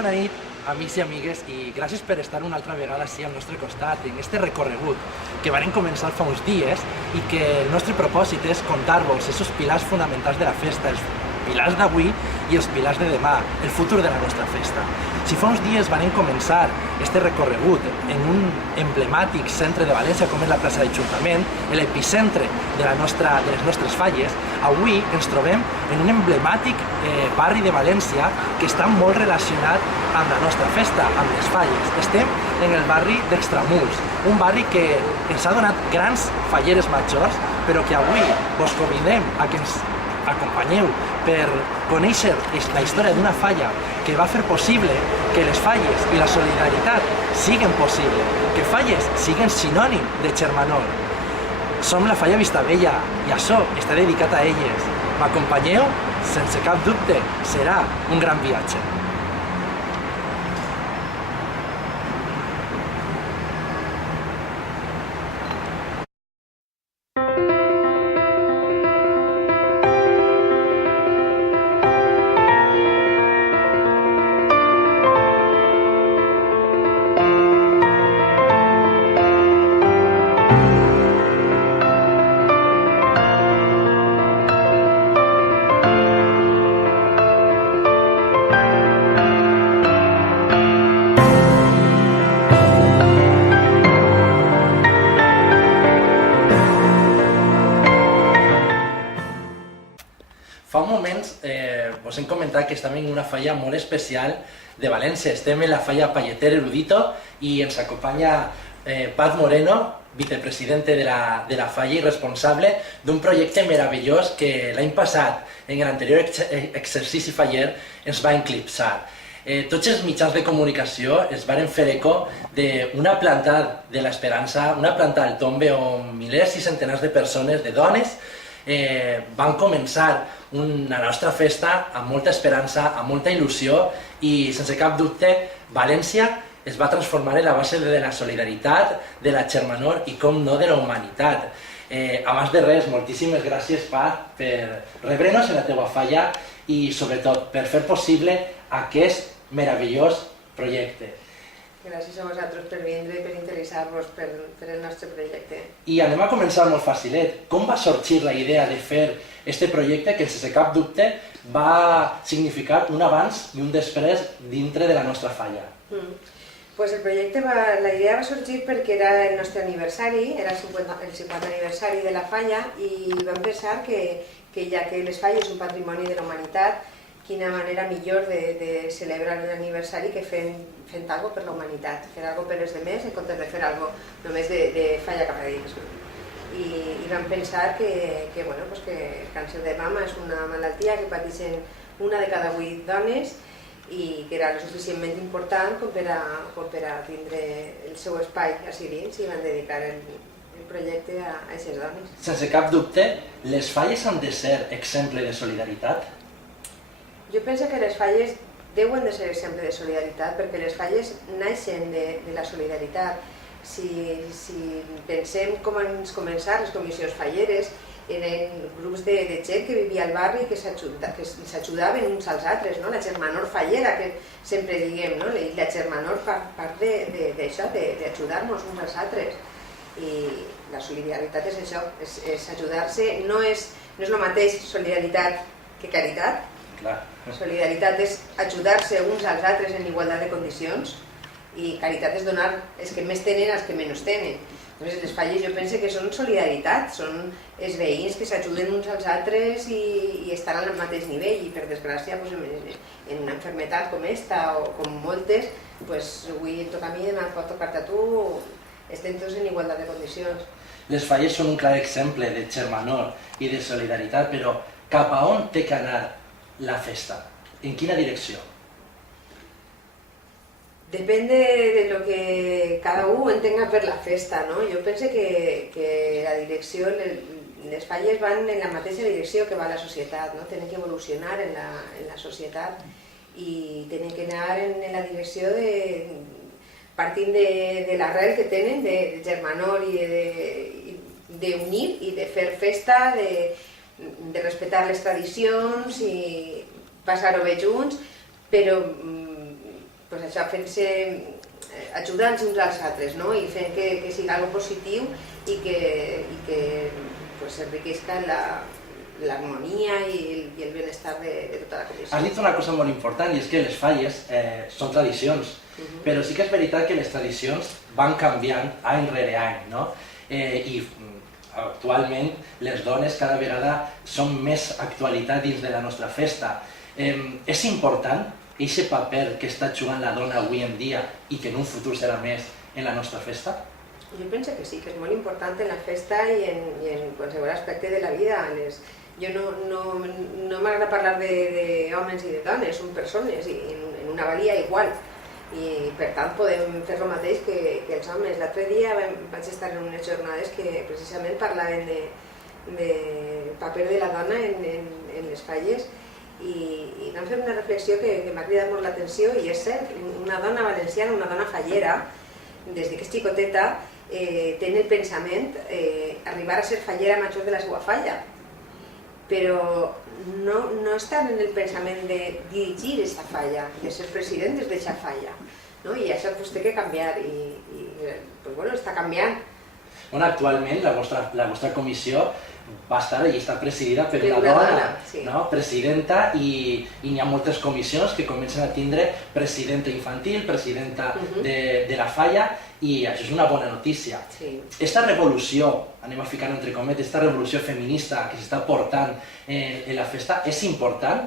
Bona nit, amics i amigues, i gràcies per estar una altra vegada així al nostre costat en este recorregut que varen començar fa uns dies i que el nostre propòsit és contar-vos aquests pilars fonamentals de la festa, els pilars d'avui i els pilars de demà, el futur de la nostra festa. Si fa uns dies varen començar este recorregut en un emblemàtic centre de València com és la plaça d'Ajuntament, l'epicentre de les nostres falles, avui ens trobem en un emblemàtic barri de València que està molt relacionat amb la nostra festa, amb les falles. Estem en el barri d'Extramuls, un barri que ens ha donat grans falleres majors, però que avui vos convidem a que ens acompanyeu per conèixer la història d'una falla que va fer possible que les falles i la solidaritat siguin possible, que falles siguin sinònim de Xermanor. Som la falla Vistabella i això està dedicat a elles. M'acompanyeu? Sense cap dubte, serà un gran viatge. Fa un moment us hem comentat que estem en una falla molt especial de València. Estem en la falla Palleter Erudito i ens acompanya Paz Moreno, vicepresidente de la falla i responsable d'un projecte meravellós que l'any passat, en l'anterior exercici faller, ens va eclipsar. Tots els mitjans de comunicació es varen fer eco d'una planta de l'Esperança, una planta al Tombe on milers i centenars de persones, de dones, van començar la nostra festa amb molta esperança, amb molta il·lusió i sense cap dubte València es va transformar en la base de la solidaritat, de la Xermanor i com no de la humanitat. Abans de res, moltíssimes gràcies Paz per rebre'ns en la teva falla i sobretot per fer possible aquest meravellós projecte. Gràcies a vosaltres per vindre i per interessar-vos per el nostre projecte. I anem a començar molt facilet. Com va sorgir la idea de fer este projecte que sense cap dubte va significar un abans i un després dintre de la nostra falla? Pues el projecte, la idea va sorgir perquè era el nostre aniversari, era el 50 aniversari de la falla i vam pensar que ja que les falles són un patrimoni de la humanitat, quina manera millor de celebrar l'aniversari que fent alguna cosa per la humanitat, fer alguna cosa per els demés en comptes de fer alguna cosa només de falla cap a dins. I vam pensar que el càncer de mama és una malaltia que pateixen una de cada 8 dones i que era suficientment important com per a tindre el seu espai així dins i van dedicar el projecte a aquestes dones. Sense cap dubte, les falles han de ser exemple de solidaritat? Jo penso que les falles deuen de ser exemple de solidaritat perquè les falles naixen de la solidaritat. Si pensem com han començat les comissions falleres, eren grups de gent que vivia al barri que s'ajudaven uns als altres, la Xermanor fallera que sempre diguem, i la Xermanor part d'això, d'ajudar-nos uns als altres. I la solidaritat és això, és ajudar-se, no és el mateix solidaritat que caritat. Solidaritat és ajudar-se uns als altres en igualtat de condicions i caritat és donar els que més tenen als que menys tenen. Les falles jo penso que són solidaritat, són els veïns que s'ajuden uns als altres i estan al mateix nivell i per desgràcia en una malaltia com esta o com moltes, avui em toca a mi, demà et pot tocar-te a tu, estem tots en igualtat de condicions. Les falles són un clar exemple de Xermanor i de solidaritat, però cap a on té que anar la festa? En quina direcció? Depèn de lo que cada un entenga per la festa, no? Jo penso que la direcció, les falles van en la mateixa direcció que va la societat, no? Tenen que evolucionar en la societat i tenen que anar en la direcció partint de l'arrel que tenen de Xermanor i d'unir i de fer festa, de respectar les tradicions i passar-ho bé junts, però pues això, fent-se, ajudant-se uns als altres, no? I fent que sigui algo positiu i que pues, enriquesca l'harmonia i el benestar de tota la comissió. Has dit una cosa molt important, i és que les falles són tradicions, però sí que és veritat que les tradicions van canviant any rere any, no? I actualment les dones cada vegada són més actualitat dins de la nostra festa. És important aquest paper que està jugant la dona avui en dia i que en un futur serà més en la nostra festa? Jo penso que sí, que és molt important en la festa i en qualsevol aspecte de la vida. Jo no m'agrada parlar d'homes i de dones, són persones i en una valia igual. I per tant podem fer el mateix que els homes. L'altre dia vaig estar en unes jornades que precisament parlaven del paper de la dona en les falles i vam fer una reflexió que m'ha cridat molt l'atenció i és cert, una dona valenciana, una dona fallera, des que és xicoteta, té en el pensament arribar a ser fallera major de la seva falla, però no estan en el pensament de dirigir aquesta falla, de ser president des d'aquesta falla, no? I això pues, té que canviar i pues, bueno, està canviant. Bueno, actualment la vostra comissió va estar i està presidida per una dona, sí. No? Presidenta, i n'hi ha moltes comissions que comencen a tindre presidenta infantil, presidenta de la falla, i això és una bona notícia. Esta revolució, anem a ficar entre cometes, esta revolució feminista que s'està portant en la festa, és important?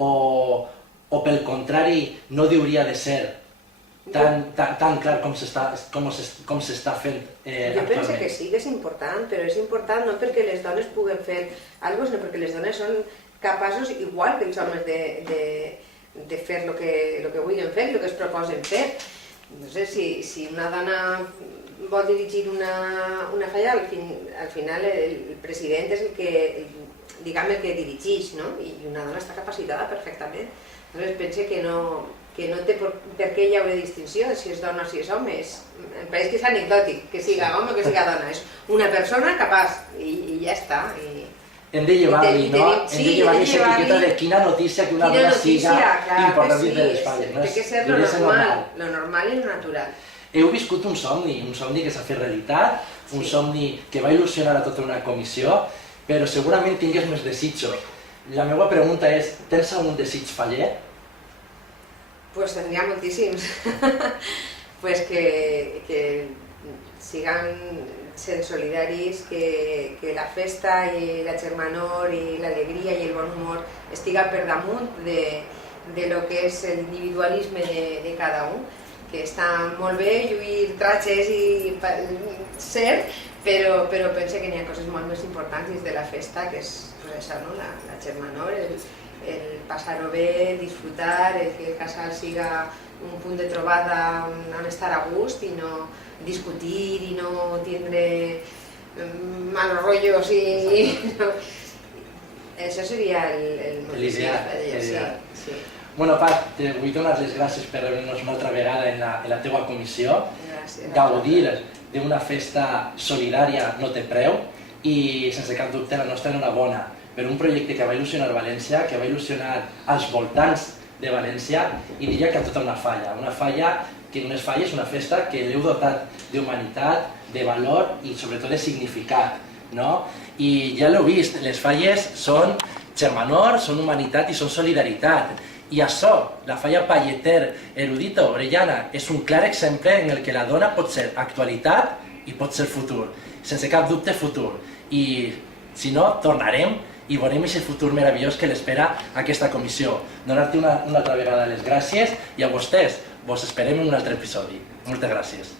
O pel contrari, no hauria de ser tan clar com s'està fent actualment? Jo penso que sí que és important, però és important no perquè les dones puguen fer alguna cosa, sinó perquè les dones són capaços, igual que els homes, de fer el que vulguin fer, el que es proposen fer. No sé, si una dona vol dirigir una falla, al final el president és el que dirigeix, no? I una dona està capacitada perfectament. Llavors penso que no té per què hi haurà distinció si és dona o si és home. Em pareix que és anecdòtic, que siga home o que siga dona. És una persona capaç i ja està. Hem de llevar-li, no? Hem de llevar-li aquesta etiqueta de quina notícia que una dona siga important dins de les falles. Té que ser lo normal i lo natural. Heu viscut un somni que s'ha fet realitat, un somni que va il·lusionar a tota una comissió, però segurament tingués més desitjos. La meva pregunta és, tens algun desig faller? Pues tendría moltíssims. Pues que sigan sent solidaris, que la festa i la germanor i l'alegria i el bon humor estiga per damunt de lo que és l'individualisme de cada un, que està molt bé lluir tratges i ser, però penso que n'hi ha coses molt més importants dins de la festa, que és això, no? La germanor, el passar-ho bé, disfrutar, el que el casal siga un punt de trobada on estar a gust i no discutir i no tindre malos rotllos i... Això seria l'ideal. Bueno, Pat, te vull donar les gràcies per reunir-nos una altra vegada en la teva comissió. Gaudir d'una festa solidària no té preu i, sense cap dubte, la nostra enhorabona per un projecte que va il·lusionar València, que va il·lusionar als voltants de València i diria que a tota una falla que unes falles, una festa que l'heu dotat d'humanitat, de valor i sobretot de significat, no? I ja l'heu vist, les falles són germanor, són humanitat i són solidaritat. I això, la falla Palleter, Erudito, Orellana, és un clar exemple en el que la dona pot ser actualitat i pot ser futur, sense cap dubte futur. I si no, tornarem i veurem aquest futur meravellós que l'espera aquesta comissió. Donar-te una altra vegada les gràcies i a vostès vos esperem en un altre episodi. Moltes gràcies.